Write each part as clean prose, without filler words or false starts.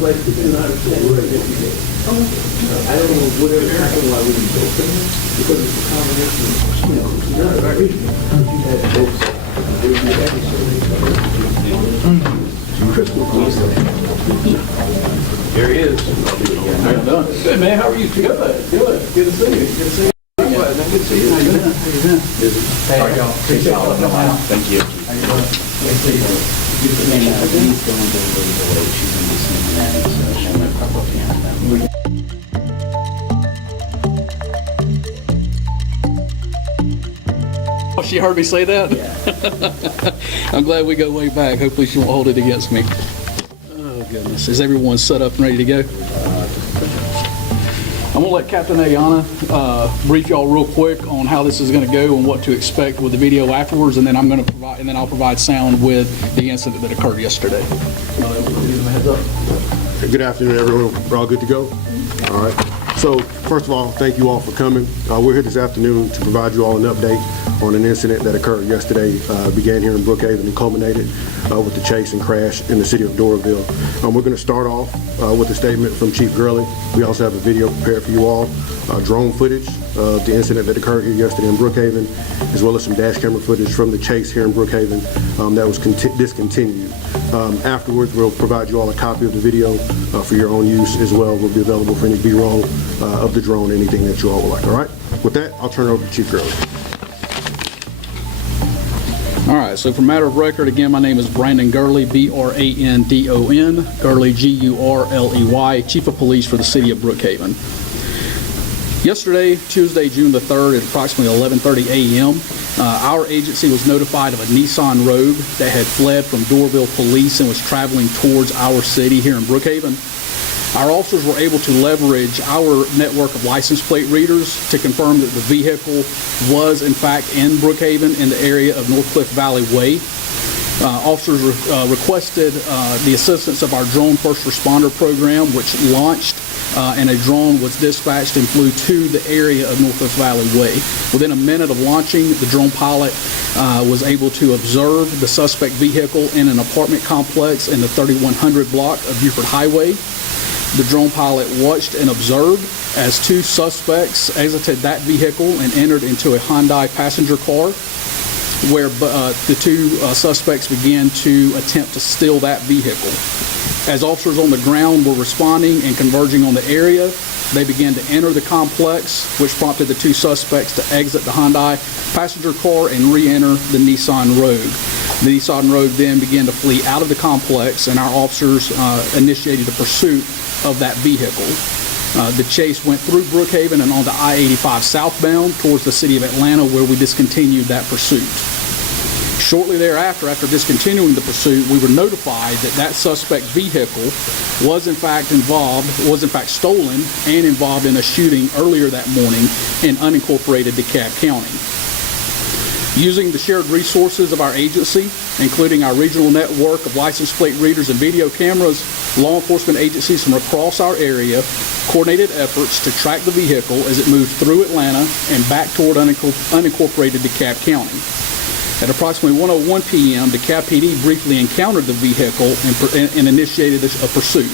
like to do not understand what it is. I don't know whatever happened while we were talking, because it's a combination of, not a reason. You had both sides. You had so many crystal clear. There he is. How you doing? Good, man. How are you? Good. Good to see you. Good to see you. Good to see you. How you doing? How you doing? Thank you. How you doing? Good to see you. He's going to go away. She's going to be Cincinnati, so she might pop up here. Oh, she heard me say that? Yeah. I'm glad we go way back. Hopefully she won't hold it against me. Oh, goodness. Is everyone set up and ready to go? I'm going to let Captain Ayana brief y'all real quick on how this is going to go and what to expect with the video afterwards, and then I'll provide sound with the incident that occurred yesterday. Heads up. Good afternoon, everyone. We're all good to go? All right. So, first of all, thank you all for coming. We're here this afternoon to provide you all an update on an incident that occurred yesterday, began here in Brookhaven and culminated with the chase and crash in the city of Doraville. We're going to start off with a statement from Chief Gurley. We also have a video prepared for you all, drone footage of the incident that occurred here yesterday in Brookhaven, as well as some dash camera footage from the chase here in Brookhaven that was discontinued. Afterwards, we'll provide you all a copy of the video for your own use as well. Will be available for any B-roll of the drone, anything that you all would like. All right. With that, I'll turn it over to Chief Gurley. All right, so for matter of record, again, my name is Brandon Gurley, B-R-A-N-D-O-N, Gurley, G-U-R-L-E-Y, Chief of Police for the city of Brookhaven. Yesterday, Tuesday, June the 3rd, at approximately 11:30 a.m., our agency was notified of a Nissan Rogue that had fled from Doraville Police and was traveling towards our city here in Brookhaven. Our officers were able to leverage our network of license plate readers to confirm that the vehicle was, in fact, in Brookhaven in the area of North Cliff Valley Way. Officers requested the assistance of our drone first responder program, which launched and a drone was dispatched and flew to the area of North Cliff Valley Way. Within a minute of launching, the drone pilot was able to observe the suspect vehicle in an apartment complex in the 3100 block of Buford Highway. The drone pilot watched and observed as two suspects exited that vehicle and entered into a Hyundai passenger car, where the two suspects began to attempt to steal that vehicle. As officers on the ground were responding and converging on the area, they began to enter the complex, which prompted the two suspects to exit the Hyundai passenger car and re-enter the Nissan Rogue. The Nissan Rogue then began to flee out of the complex, and our officers initiated a pursuit of that vehicle. The chase went through Brookhaven and onto I-85 southbound towards the city of Atlanta, where we discontinued that pursuit. Shortly thereafter, after discontinuing the pursuit, we were notified that that suspect vehicle was in fact stolen and involved in a shooting earlier that morning in unincorporated DeKalb County. Using the shared resources of our agency, including our regional network of license plate readers and video cameras, law enforcement agencies from across our area coordinated efforts to track the vehicle as it moved through Atlanta and back toward unincorporated DeKalb County. At approximately 1:01 p.m., DeKalb PD briefly encountered the vehicle and initiated a pursuit.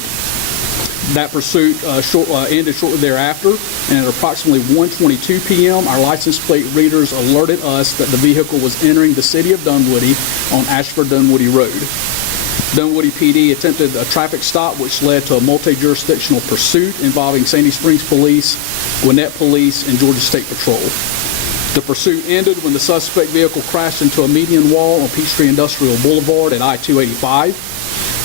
That pursuit ended shortly thereafter, and at approximately 1:22 p.m., our license plate readers alerted us that the vehicle was entering the city of Dunwoody on Ashford-Dunwoody Road. Dunwoody PD attempted a traffic stop, which led to a multi-jurisdictional pursuit involving Sandy Springs Police, Gwinnett Police, and Georgia State Patrol. The pursuit ended when the suspect vehicle crashed into a median wall on Peachtree Industrial Boulevard at I-285.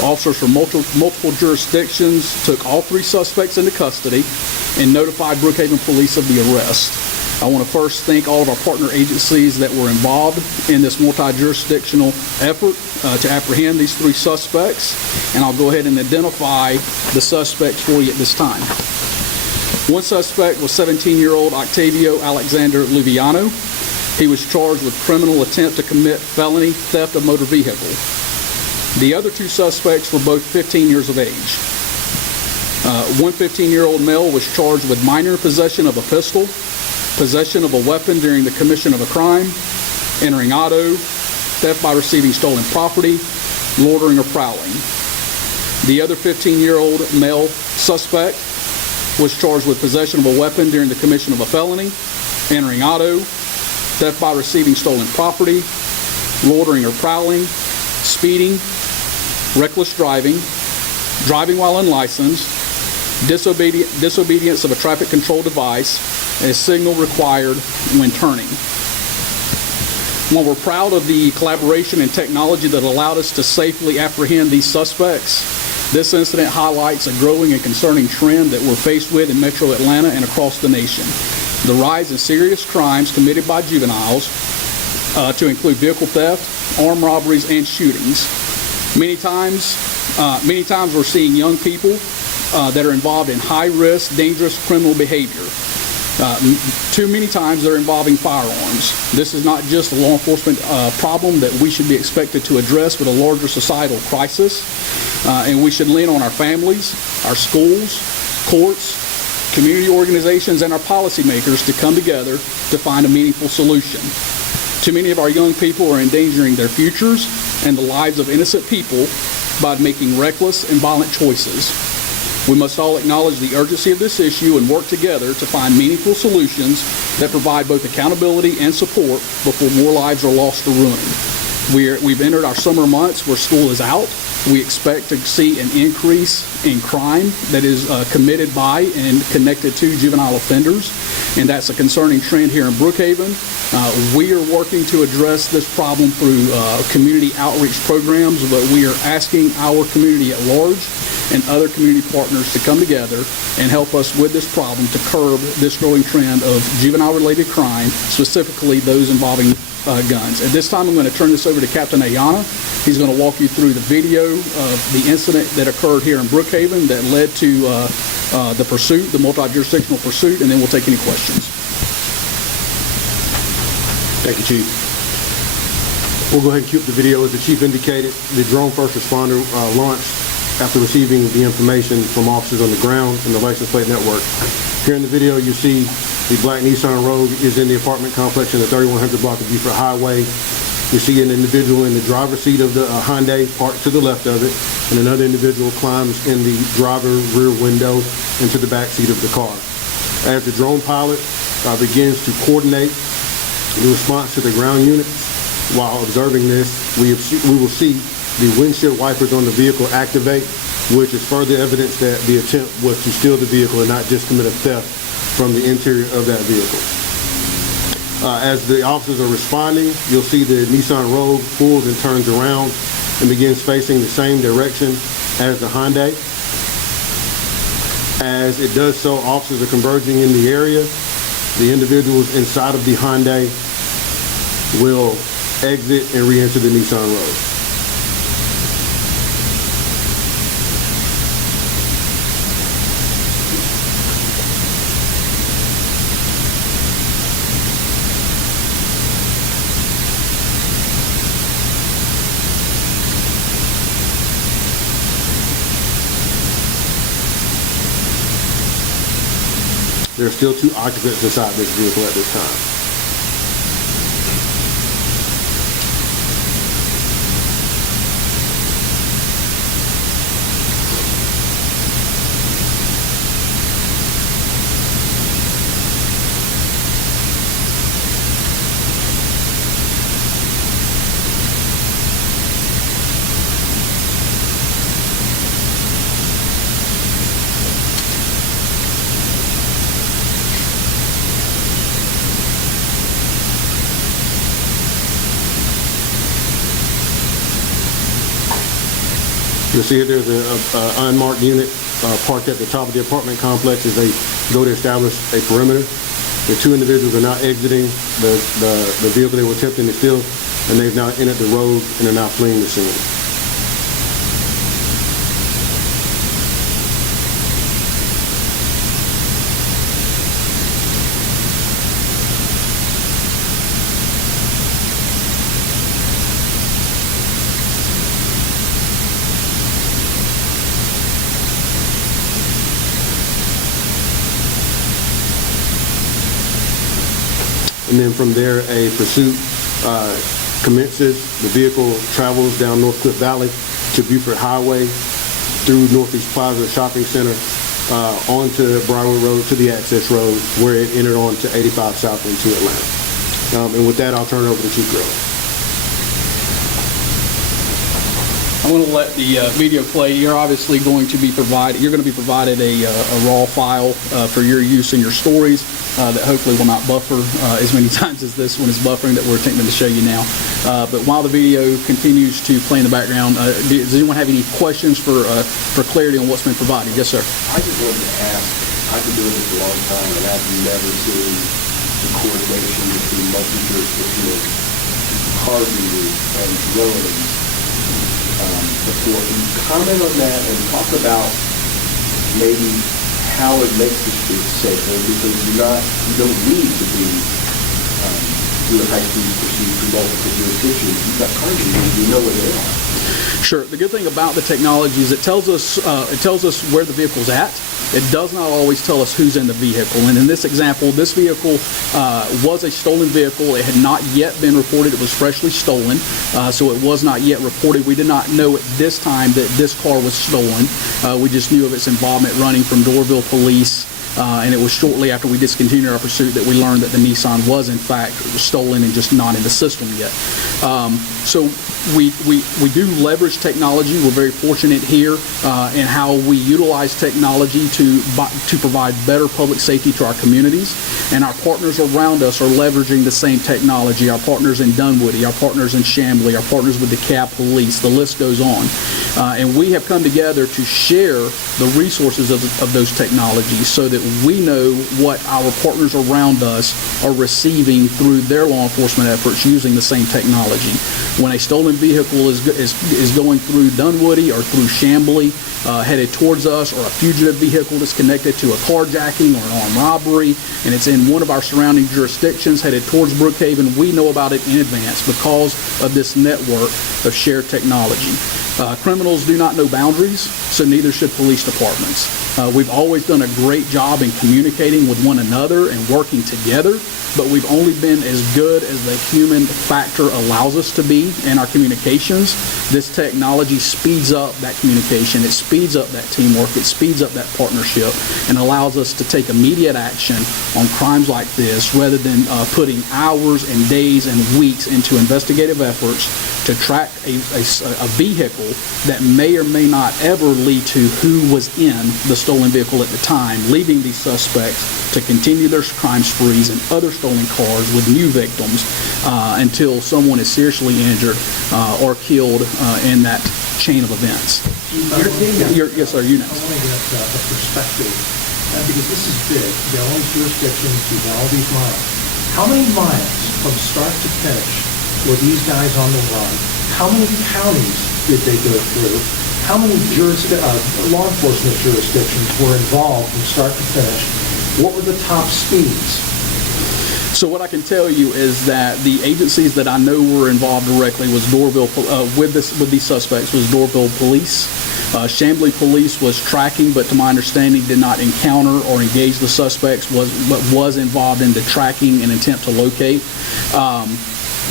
Officers from multiple jurisdictions took all three suspects into custody and notified Brookhaven Police of the arrest. I want to first thank all of our partner agencies that were involved in this multi-jurisdictional effort to apprehend these three suspects, and I'll go ahead and identify the suspects for you at this time. One suspect was 17-year-old Octavio Alexander Luviano. He was charged with criminal attempt to commit felony theft of motor vehicle. The other two suspects were both 15 years of age. One 15-year-old male was charged with minor possession of a pistol, possession of a weapon during the commission of a crime, entering auto, theft by receiving stolen property, loitering or prowling. The other 15-year-old male suspect was charged with possession of a weapon during the commission of a felony, entering auto, theft by receiving stolen property, loitering or prowling, speeding, reckless driving, driving while unlicensed, disobedience of a traffic control device, and a signal required when turning. While we're proud of the collaboration and technology that allowed us to safely apprehend these suspects, this incident highlights a growing and concerning trend that we're faced with in Metro Atlanta and across the nation. The rise in serious crimes committed by juveniles, to include vehicle theft, armed robberies, and shootings. Many times we're seeing young people that are involved in high-risk, dangerous criminal behavior. Too many times they're involving firearms. This is not just a law enforcement problem that we should be expected to address, but a larger societal crisis. And we should lean on our families, our schools, courts, community organizations, and our policymakers to come together to find a meaningful solution. Too many of our young people are endangering their futures and the lives of innocent people by making reckless and violent choices. We must all acknowledge the urgency of this issue and work together to find meaningful solutions that provide both accountability and support before more lives are lost or ruined. We've entered our summer months where school is out. We expect to see an increase in crime that is committed by and connected to juvenile offenders, and that's a concerning trend here in Brookhaven. We are working to address this problem through community outreach programs, but we are asking our community at large and other community partners to come together and help us with this problem to curb this growing trend of juvenile-related crime, specifically those involving guns. At this time, I'm going to turn this over to Captain Ayana. He's going to walk you through the video of the incident that occurred here in Brookhaven that led to the pursuit, the multi-jurisdictional pursuit, and then we'll take any questions. Thank you, Chief. We'll go ahead and cue up the video. As the Chief indicated, the drone first responder launched after receiving the information from officers on the ground and the license plate network. Here in the video, you see the black Nissan Rogue is in the apartment complex in the 3100 block of Beaufort Highway. You see an individual in the driver's seat of the Hyundai parked to the left of it, and another individual climbs in the driver rear window into the back seat of the car. As the drone pilot begins to coordinate the response to the ground units, while observing this, we will see the windshield wipers on the vehicle activate, which is further evidence that the attempt was to steal the vehicle and not just commit a theft from the interior of that vehicle. As the officers are responding, you'll see the Nissan Rogue pulls and turns around and begins facing the same direction as the Hyundai. As it does so, officers are converging in the area. The individuals inside of the Hyundai will exit and re-enter the Nissan Rogue. There are still 2 occupants inside this vehicle at this time. You'll see there's an unmarked unit parked at the top of the apartment complex as they go to establish a perimeter. The 2 individuals are now exiting the vehicle they were attempting to steal, and they've now entered the road and are now fleeing the scene. And then from there, a pursuit commences. The vehicle travels down North Cliff Valley to Beaufort Highway, through Northeast Plaza Shopping Center, onto Broadway Road to the access road where it entered onto 85 South into Atlanta. And with that, I'll turn it over to Chief Gurley. I'm going to let the video play. You're obviously going to be provided. You're going to be provided a raw file for your use in your stories that hopefully will not buffer as many times as this one is buffering that we're attempting to show you now. But while the video continues to play in the background, does anyone have any questions for clarity on what's been provided? Yes, sir. I just wanted to ask. I've been doing this a long time, and I've never seen the coordination between multi-jurisdictional card readers and drones before. Can you comment on that and talk about maybe how it makes the streets safer? Because you don't need to be doing high-speed pursuit through multiple jurisdictions. You've got card readers, you know where they are. Sure. The good thing about the technology is it tells us where the vehicle's at. It does not always tell us who's in the vehicle. And in this example, this vehicle was a stolen vehicle. It had not yet been reported. It was freshly stolen, so it was not yet reported. We did not know at this time that this car was stolen. We just knew of its involvement running from Doraville Police. And it was shortly after we discontinued our pursuit that we learned that the Nissan was in fact stolen and just not in the system yet. So we do leverage technology. We're very fortunate here in how we utilize technology to provide better public safety to our communities. And our partners around us are leveraging the same technology. Our partners in Dunwoody, our partners in Chamblee, our partners with the DeKalb Police, the list goes on. And we have come together to share the resources of those technologies so that we know what our partners around us are receiving through their law enforcement efforts using the same technology. When a stolen vehicle is going through Dunwoody or through Chamblee, headed towards us, or a fugitive vehicle that's connected to a carjacking or an armed robbery, and it's in one of our surrounding jurisdictions headed towards Brookhaven, we know about it in advance because of this network of shared technology. Criminals do not know boundaries, so neither should police departments. We've always done a great job in communicating with one another and working together, but we've only been as good as the human factor allows us to be in our communications. This technology speeds up that communication, it speeds up that teamwork, it speeds up that partnership, and allows us to take immediate action on crimes like this rather than putting hours and days and weeks into investigative efforts to track a vehicle that may or may not ever lead to who was in the stolen vehicle at the time, leaving these suspects to continue their crime sprees and other stolen cars with new victims until someone is seriously injured or killed in that chain of events. Yes, sir, you know. I want to get a perspective, because this is big. You got all these jurisdictions, you got all these miles. How many miles from start to finish were these guys on the run? How many counties did they go through? How many law enforcement jurisdictions were involved from start to finish? What were the top speeds? So what I can tell you is that the agencies that I know were involved directly was Doraville with these suspects was Doraville Police. Chamblee Police was tracking, but to my understanding did not encounter or engage the suspects, but was involved in the tracking and attempt to locate.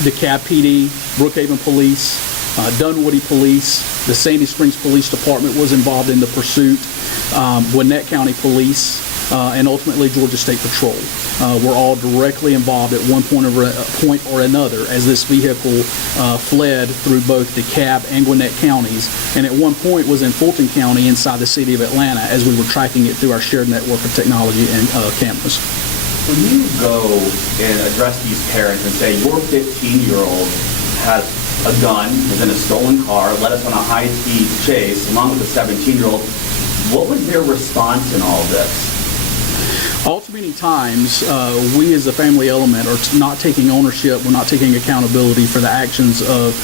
DeKalb PD, Brookhaven Police, Dunwoody Police, the Sandy Springs Police Department was involved in the pursuit, Gwinnett County Police, and ultimately Georgia State Patrol were all directly involved at one point or another as this vehicle fled through both DeKalb and Gwinnett counties, and at one point was in Fulton County inside the city of Atlanta as we were tracking it through our shared network of technology and cameras. When you go and address these parents and say, your 15-year-old has a gun, is in a stolen car, led us on a high-speed chase, along with a 17-year-old, what was their response in all of this? All too many times, we as a family element are not taking ownership, we're not taking accountability for the actions of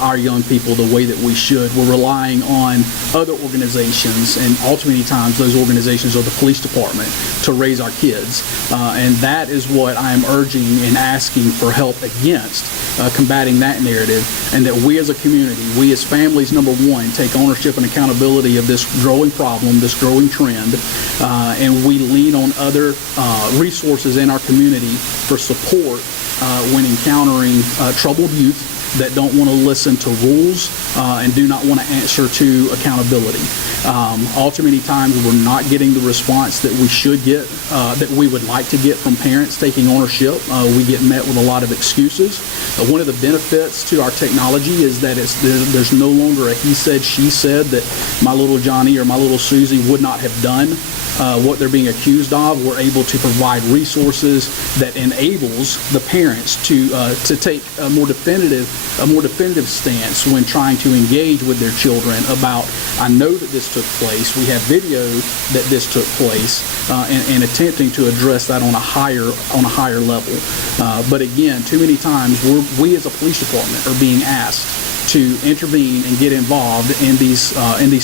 our young people the way that we should. We're relying on other organizations, and all too many times those organizations are the police department to raise our kids. And that is what I am urging and asking for help against, combating that narrative, and that we as a community, we as families, number one, take ownership and accountability of this growing problem, this growing trend, and we lean on other resources in our community for support when encountering troubled youth that don't want to listen to rules and do not want to answer to accountability. All too many times we're not getting the response that we should get, that we would like to get from parents taking ownership. We get met with a lot of excuses. One of the benefits to our technology is that there's no longer a he said, she said that my little Johnny or my little Susie would not have done what they're being accused of. We're able to provide resources that enables the parents to take a more definitive stance when trying to engage with their children about, I know that this took place, we have video that this took place, and attempting to address that on a higher level. But again, too many times we as a police department are being asked to intervene and get involved in these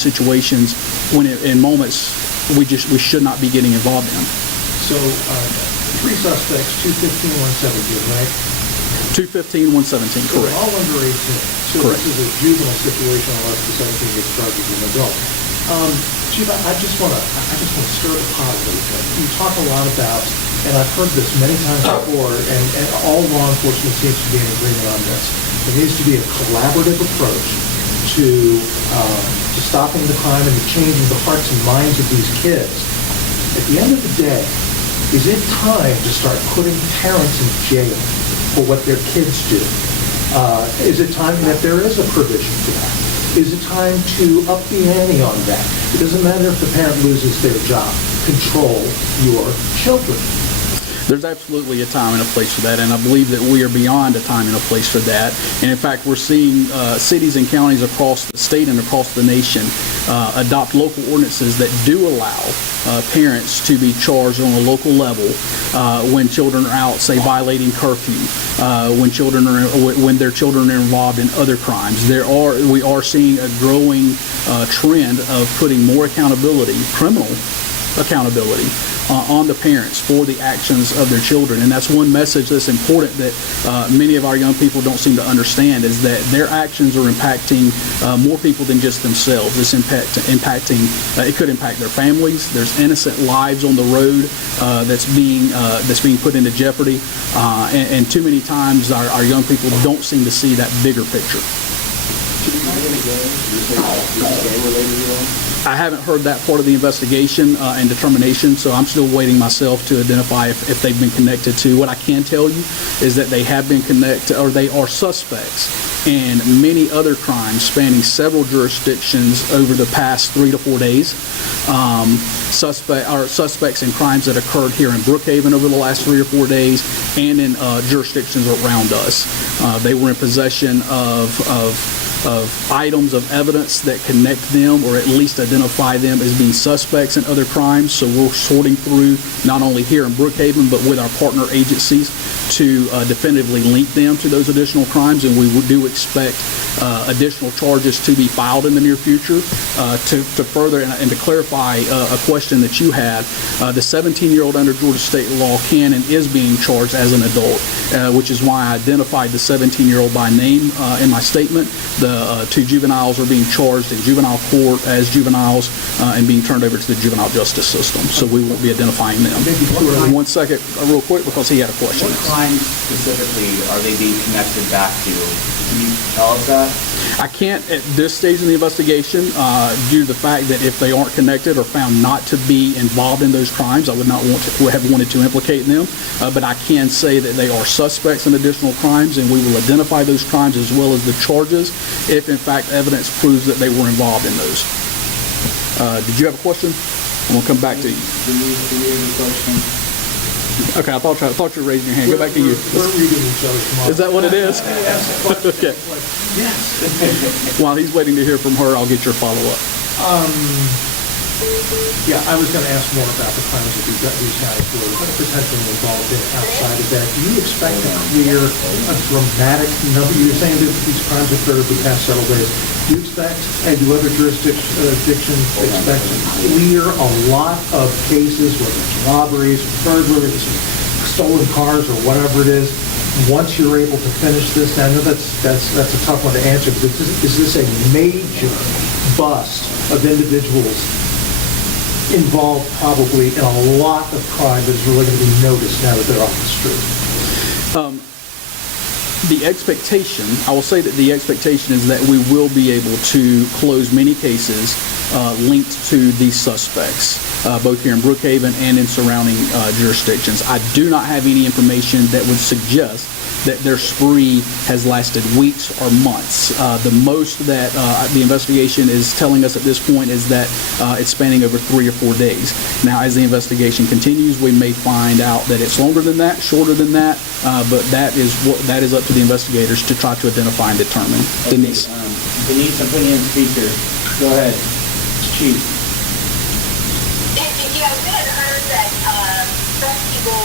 situations when in moments we should not be getting involved in. So, 3 suspects, 215, 117, right? 215, 117, So they're correct. all under 18. So Correct. this is a juvenile situation unless the 17 gets charged as an adult. Chief, I just want to stir the pot a little bit. You talk a lot about, and I've heard this many times before, and all law enforcement seems to be in agreement on this. There needs to be a collaborative approach to stopping the crime and to changing the hearts and minds of these kids. At the end of the day, is it time to start putting parents in jail for what their kids do? Is it time that there is a provision for that? Is it time to up the ante on that? It doesn't matter if the parent loses their job. Control your children. There's absolutely a time and a place for that, and I believe that we are beyond a time and a place for that. And in fact, we're seeing cities and counties across the state and across the nation adopt local ordinances that do allow parents to be charged on a local level when children are out, say, violating curfew, when their children are involved in other crimes. We are seeing a growing trend of putting more accountability, criminal accountability, on the parents for the actions of their children. And that's one message that's important that many of our young people don't seem to understand, is that their actions are impacting more people than just themselves. It's impacting, it could impact their families. There's innocent lives on the road that's being put into jeopardy. And too many times our young people don't seem to see that bigger picture. I haven't heard that part of the investigation and determination, so I'm still waiting myself to identify if they've been connected to. What I can tell you is that they have been connected, or they are suspects in many other crimes spanning several jurisdictions over the past 3 to 4 days. Suspects in crimes that occurred here in Brookhaven over the last 3 or 4 days, and in jurisdictions around us. They were in possession of items of evidence that connect them, or at least identify them as being suspects in other crimes. So we're sorting through, not only here in Brookhaven, but with our partner agencies, to definitively link them to those additional crimes. And we do expect additional charges to be filed in the near future. To further and to clarify a question that you had, the 17-year-old under Georgia state law can and is being charged as an adult, which is why I identified the 17-year-old by name in my statement. The 2 juveniles are being charged in juvenile court as juveniles and being turned over to the juvenile justice system. So we won't be identifying them. 1 second, real quick, because he had a question. What crimes specifically are they being connected back to? Can you tell us that? I can't at this stage in the investigation, due to the fact that if they aren't connected or found not to be involved in those crimes, I would not have wanted to implicate them. But I can say that they are suspects in additional crimes, and we will identify those crimes as well as the charges if, in fact, evidence proves that they were involved in those. Did you have a question? I'm going to come back to you. Do you have a question? Okay, I thought you were raising your hand. Go back to you. We're reading each other tomorrow. Is that what it is? Okay. Yes. While he's waiting to hear from her, I'll get your follow-up. Yeah, I was going to ask more about the crimes that these guys were potentially involved in outside of that. Do you expect to clear a dramatic number? You're saying that these crimes occurred over the past several days. Do you expect, and do other jurisdictions expect to clear a lot of cases, whether it's robberies, burglaries, stolen cars, or whatever it is, once you're able to finish this? I know that's a tough one to answer, but is this a major bust of individuals involved probably in a lot of crime that is really going to be noticed now that they're off the street? the expectation, I will say that the expectation is that we will be able to close many cases linked to these suspects, both here in Brookhaven and in surrounding jurisdictions. I do not have any information that would suggest that their spree has lasted weeks or months. The most that the investigation is telling us at this point is that it's spanning over 3 or 4 days. Now, as the investigation continues, we may find out that it's longer than that, shorter than that, but that is up to the investigators to try to identify and determine. Okay, Denise. Denise, I'm putting you in speaker. Go ahead, Chief. Yeah, we had heard that some people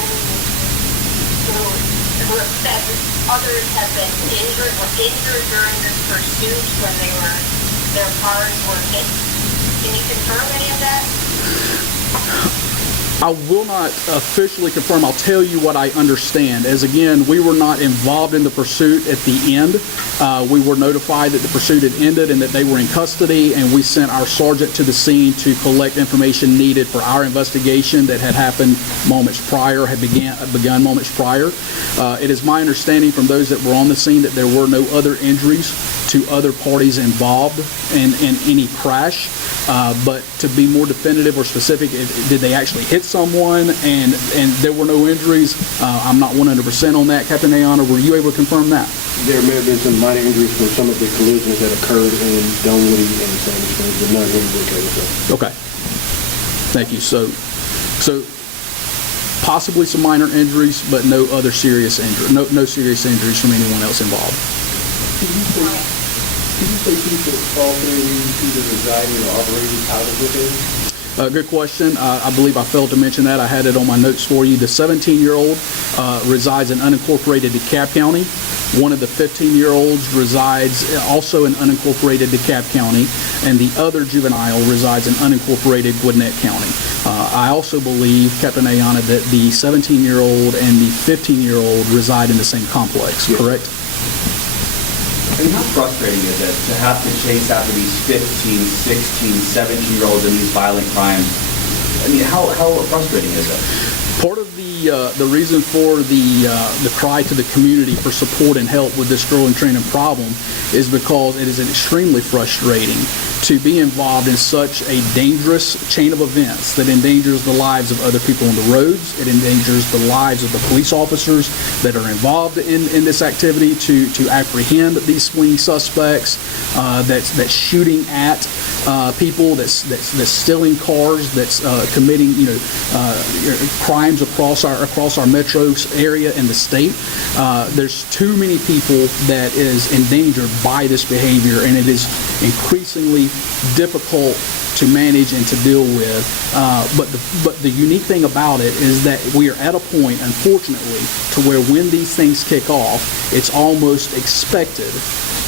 who have said others have been injured during this pursuit when their cars were hit. Can you confirm any of that? I will not officially confirm. I'll tell you what I understand. As again, we were not involved in the pursuit at the end. We were notified that the pursuit had ended and that they were in custody, and we sent our sergeant to the scene to collect information needed for our investigation that had happened moments prior, had begun moments prior. It is my understanding from those that were on the scene that there were no other injuries to other parties involved in any crash. But to be more definitive or specific, did they actually hit someone and there were no injuries? I'm not 100% on that. Captain Ayana, were you able to confirm that? There may have been some minor injuries from some of the collisions that occurred in Dunwoody and Sandy Springs, but none in Brookhaven. Okay. Thank you. So possibly some minor injuries, but no other serious injury, no serious injuries from anyone else involved. Can you say people fall through either residing or operating out of Brookhaven? Good question. I believe I failed to mention that. I had it on my notes for you. The 17-year-old resides in unincorporated DeKalb County. One of the 15-year-olds resides also in unincorporated DeKalb County, and the other juvenile resides in unincorporated Gwinnett County. I also believe, Captain Ayana, that the 17-year-old and the 15-year-old reside in the same complex, yes. Correct? I mean, how frustrating is it to have to chase after these 15, 16, 17-year-olds in these violent crimes? I mean, how frustrating is it? Part of the reason for the cry to the community for support and help with this growing trend and problem is because it is extremely frustrating to be involved in such a dangerous chain of events that endangers the lives of other people on the roads. It endangers the lives of the police officers that are involved in this activity to apprehend these fleeing suspects, that's shooting at people, that's stealing cars, that's committing crimes across our metro area and the state. There's too many people that is endangered by this behavior, and it is increasingly difficult to manage and to deal with. But the unique thing about it is that we are at a point, unfortunately, to where when these things kick off, it's almost expected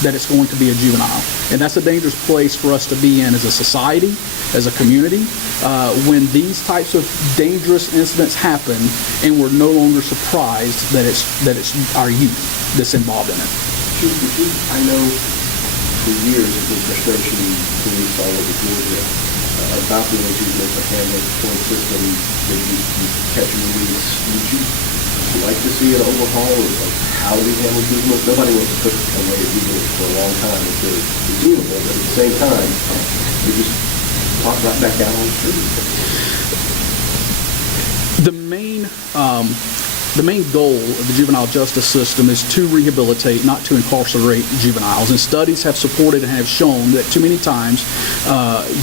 that it's going to be a juvenile. And that's a dangerous place for us to be in as a society, as a community, when these types of dangerous incidents happen and we're no longer surprised that it's our youth that's involved in it. I know for years there's been frustration in police all over Georgia about the issues with the handling point system that you catch and release. Would you like to see an overhaul of how we handle juveniles? Nobody wants to put away juveniles for a long time if they're redeemable, but at the same time, we just talk right back down on the street. The main goal of the juvenile justice system is to rehabilitate, not to incarcerate juveniles. And studies have supported and have shown that too many times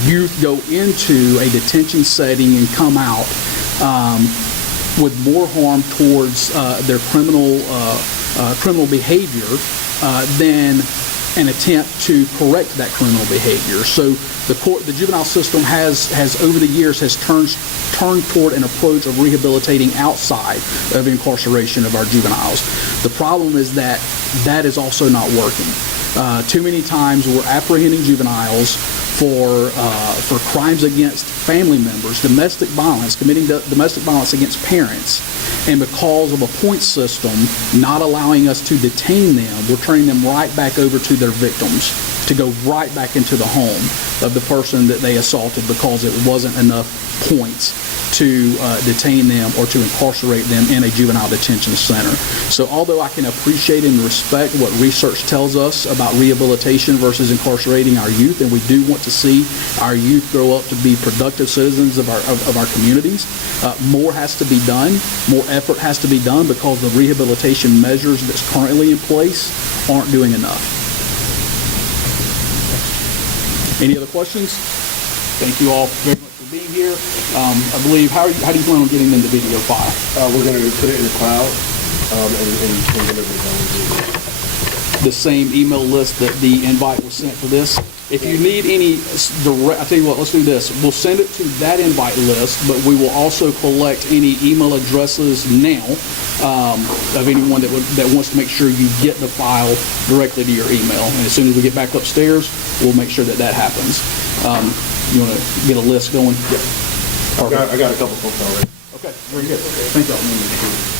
youth go into a detention setting and come out with more harm towards their criminal behavior than an attempt to correct that criminal behavior. So the juvenile system has over the years turned toward an approach of rehabilitating outside of incarceration of our juveniles. The problem is that is also not working. Too many times we're apprehending juveniles for crimes against family members, domestic violence, committing domestic violence against parents, and because of a point system not allowing us to detain them, we're turning them right back over to their victims, to go right back into the home of the person that they assaulted because it wasn't enough points to detain them or to incarcerate them in a juvenile detention center. So although I can appreciate and respect what research tells us about rehabilitation versus incarcerating our youth, and we do want to see our youth grow up to be productive citizens of our communities, more has to be done, more effort has to be done, because the rehabilitation measures that's currently in place aren't doing enough. Any other questions? Thank you all very much for being here. I believe, how do you plan on getting them the video file? We're going to put it in the cloud and deliver it on The same email list that the invite was sent to this. If you need any direct, I tell you what, let's do this. We'll send it to that invite list, but we will also collect any email addresses now of anyone that wants to make sure you get the file directly to your email. And as soon as we get back upstairs, we'll make sure that happens. You want to get a list going? Yep. I got a couple folks already. Okay, very good. Thank you all.